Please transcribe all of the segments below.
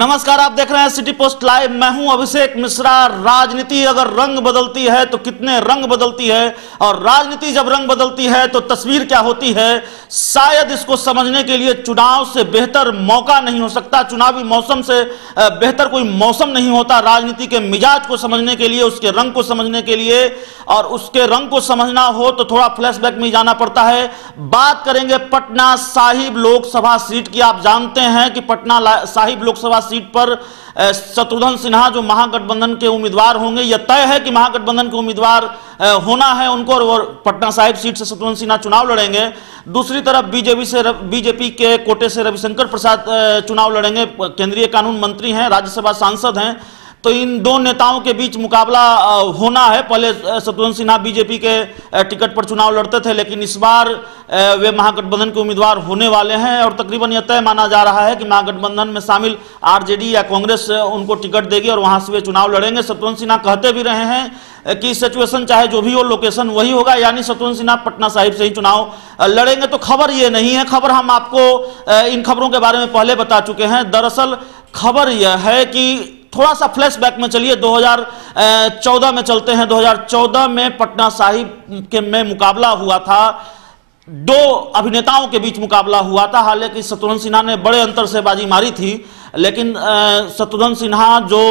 नमस्कार, आप देख रहे हैं सिटी पोस्ट लाइव। मैं हूं अभिषेक मिश्रा। राजनीति अगर रंग बदलती है तो कितने रंग बदलती है, और राजनीति जब रंग बदलती है तो तस्वीर क्या होती है, शायद इसको समझने के लिए चुनाव से बेहतर मौका नहीं हो सकता। चुनावी मौसम से बेहतर कोई मौसम नहीं होता राजनीति के मिजाज को समझने के लिए, उसके रंग को समझने के लिए। और उसके रंग को समझना हो तो थोड़ा फ्लैशबैक में जाना पड़ता है। बात करेंगे पटना साहिब लोकसभा सीट की। आप जानते हैं कि पटना साहिब लोकसभा सीट पर शत्रुघ्न सिन्हा जो महागठबंधन के उम्मीदवार होंगे, यह तय है कि महागठबंधन के उम्मीदवार होना है उनको, और पटना साहिब सीट से शत्रुघ्न सिन्हा चुनाव लड़ेंगे। दूसरी तरफ बीजेपी के कोटे से रविशंकर प्रसाद चुनाव लड़ेंगे, केंद्रीय कानून मंत्री हैं, राज्यसभा सांसद हैं। तो इन दो नेताओं के बीच मुकाबला होना है। पहले शत्रुघ्न सिन्हा बीजेपी के टिकट पर चुनाव लड़ते थे, लेकिन इस बार वे महागठबंधन के उम्मीदवार होने वाले हैं, और तकरीबन यह तय माना जा रहा है कि महागठबंधन में शामिल आरजेडी या कांग्रेस उनको टिकट देगी और वहां से वे चुनाव लड़ेंगे। शत्रुघ्न सिन्हा कहते भी रहे हैं कि सिचुएशन चाहे जो भी हो, लोकेशन वही होगा, यानी शत्रुघ्न सिन्हा पटना साहिब से ही चुनाव लड़ेंगे। तो खबर ये नहीं है, खबर हम आपको इन खबरों के बारे में पहले बता चुके हैं। दरअसल खबर यह है कि थोड़ा सा फ्लैशबैक में चलिए, 2014 में चलते हैं। 2014 में पटना साहिब के में मुकाबला हुआ था, दो अभिनेताओं के बीच मुकाबला हुआ था। हालांकि शत्रुघ्न सिन्हा ने बड़े अंतर से बाजी मारी थी, लेकिन शत्रुघ्न सिन्हा जो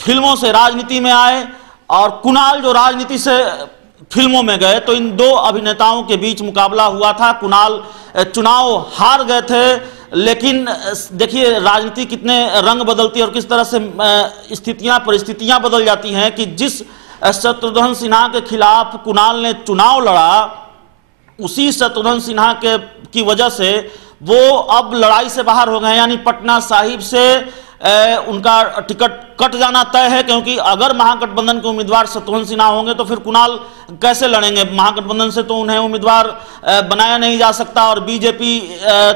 फिल्मों से राजनीति में आए और कुणाल जो राजनीति से फिल्मों में गए, तो इन दो अभिनेताओं के बीच मुकाबला हुआ था। कुणाल चुनाव हार गए थे, लेकिन देखिए राजनीति कितने रंग बदलती है और किस तरह से परिस्थितियां बदल जाती हैं कि जिस शत्रुघ्न सिन्हा के खिलाफ कुणाल ने चुनाव लड़ा, उसी शत्रुघ्न सिन्हा की वजह से वो अब लड़ाई से बाहर हो गए। यानी पटना साहिब से उनका टिकट कट जाना तय है, क्योंकि अगर महागठबंधन के उम्मीदवार शत्रुघ्न सिन्हा होंगे तो फिर कुणाल कैसे लड़ेंगे। महागठबंधन से तो उन्हें उम्मीदवार बनाया नहीं जा सकता, और बीजेपी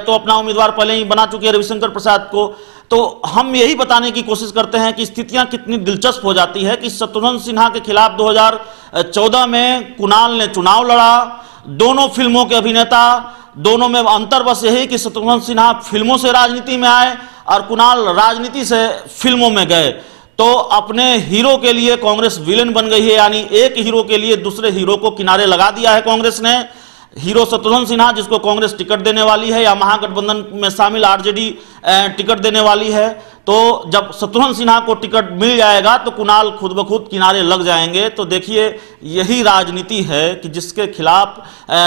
तो अपना उम्मीदवार पहले ही बना चुकी है रविशंकर प्रसाद को। तो हम यही बताने की कोशिश करते हैं कि स्थितियां कितनी दिलचस्प हो जाती है कि शत्रुघ्न सिन्हा के खिलाफ 2014 में कुणाल ने चुनाव लड़ा। दोनों फिल्मों के अभिनेता, दोनों में अंतर बस यही कि शत्रुघ्न सिन्हा फिल्मों से राजनीति में आए और कुणाल राजनीति से फिल्मों में गए। तो अपने हीरो के लिए कांग्रेस विलेन बन गई है, यानी एक हीरो के लिए दूसरे हीरो को किनारे लगा दिया है कांग्रेस ने। हीरो शत्रुघ्न सिन्हा जिसको कांग्रेस टिकट देने वाली है, या महागठबंधन में शामिल आरजेडी टिकट देने वाली है। तो जब शत्रुघ्न सिन्हा को टिकट मिल जाएगा तो कुणाल खुद ब खुद किनारे लग जाएंगे। तो देखिए यही राजनीति है कि जिसके खिलाफ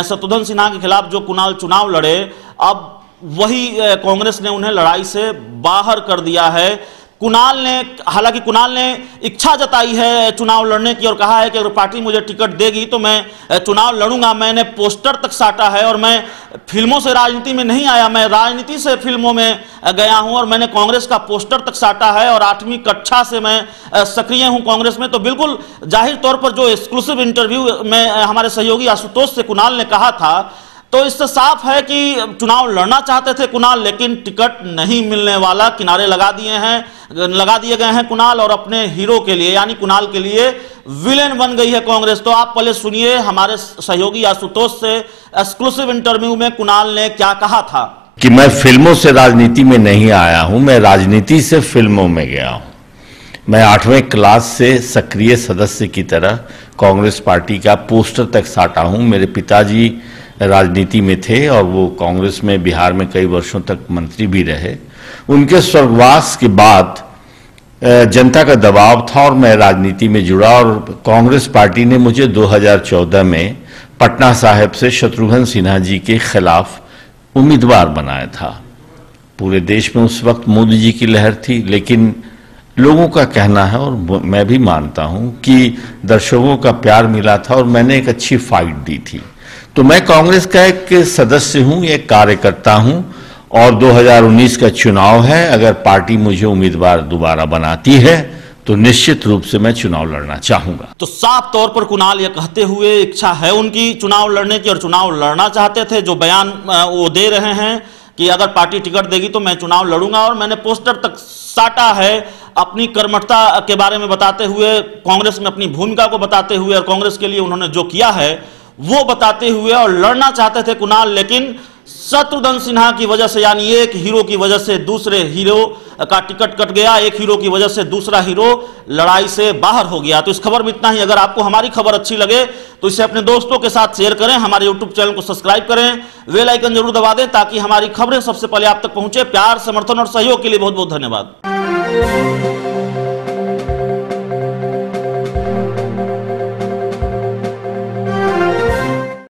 शत्रुघ्न सिन्हा के खिलाफ जो कुणाल चुनाव लड़े, अब वही कांग्रेस ने उन्हें लड़ाई से बाहर कर दिया है। हालांकि कुणाल ने इच्छा जताई है चुनाव लड़ने की, और कहा है कि अगर पार्टी मुझे टिकट देगी तो मैं चुनाव लड़ूंगा। मैंने पोस्टर तक साटा है, और मैं फिल्मों से राजनीति में नहीं आया, मैं राजनीति से फिल्मों में गया हूं, और मैंने कांग्रेस का पोस्टर तक साटा है, और 8वीं कक्षा से मैं सक्रिय हूं कांग्रेस में। तो बिल्कुल जाहिर तौर पर जो एक्सक्लूसिव इंटरव्यू में हमारे सहयोगी आशुतोष से कुणाल ने कहा था, तो इससे साफ है कि चुनाव लड़ना चाहते थे कुणाल, लेकिन टिकट नहीं मिलने वाला, किनारे लगा दिए गए हैं कुणाल, और अपने हीरो के लिए यानी कुणाल के लिए विलेन बन गई है कांग्रेस। तो आप पहले सुनिए हमारे सहयोगी आशुतोष से एक्सक्लूसिव इंटरव्यू में कुणाल ने क्या कहा था। कि मैं फिल्मों से राजनीति में नहीं आया हूं, मैं राजनीति से फिल्मों में गया हूं। मैं 8वें क्लास से सक्रिय सदस्य की तरह कांग्रेस पार्टी का पोस्टर तक साटा हूं। मेरे पिताजी राजनीति में थे और वो कांग्रेस में बिहार में कई वर्षों तक मंत्री भी रहे। उनके स्वर्गवास के बाद जनता का दबाव था और मैं राजनीति में जुड़ा, और कांग्रेस पार्टी ने मुझे 2014 में पटना साहिब से शत्रुघ्न सिन्हा जी के खिलाफ उम्मीदवार बनाया था। पूरे देश में उस वक्त मोदी जी की लहर थी, लेकिन लोगों का कहना है, और मैं भी मानता हूं, कि दर्शकों का प्यार मिला था और मैंने एक अच्छी फाइट दी थी। तो मैं कांग्रेस का एक सदस्य हूं, एक कार्यकर्ता हूं, और 2019 का चुनाव है। अगर पार्टी मुझे उम्मीदवार दोबारा बनाती है तो निश्चित रूप से मैं चुनाव लड़ना चाहूंगा। तो साफ तौर पर कुणाल ये कहते हुए, इच्छा है उनकी चुनाव लड़ने की और चुनाव लड़ना चाहते थे। जो बयान वो दे रहे हैं कि अगर पार्टी टिकट देगी तो मैं चुनाव लड़ूंगा, और मैंने पोस्टर तक साटा है, अपनी कर्मठता के बारे में बताते हुए, कांग्रेस में अपनी भूमिका को बताते हुए, और कांग्रेस के लिए उन्होंने जो किया है वो बताते हुए, और लड़ना चाहते थे कुणाल, लेकिन शत्रुघ्न सिन्हा की वजह से, यानी एक हीरो की वजह से दूसरे हीरो का टिकट कट गया, एक हीरो की वजह से दूसरा हीरो लड़ाई से बाहर हो गया। तो इस खबर में इतना ही। अगर आपको हमारी खबर अच्छी लगे तो इसे अपने दोस्तों के साथ शेयर करें, हमारे यूट्यूब चैनल को सब्सक्राइब करें, बेल आइकन जरूर दबा दें ताकि हमारी खबरें सबसे पहले आप तक पहुंचे। प्यार, समर्थन और सहयोग के लिए बहुत बहुत धन्यवाद।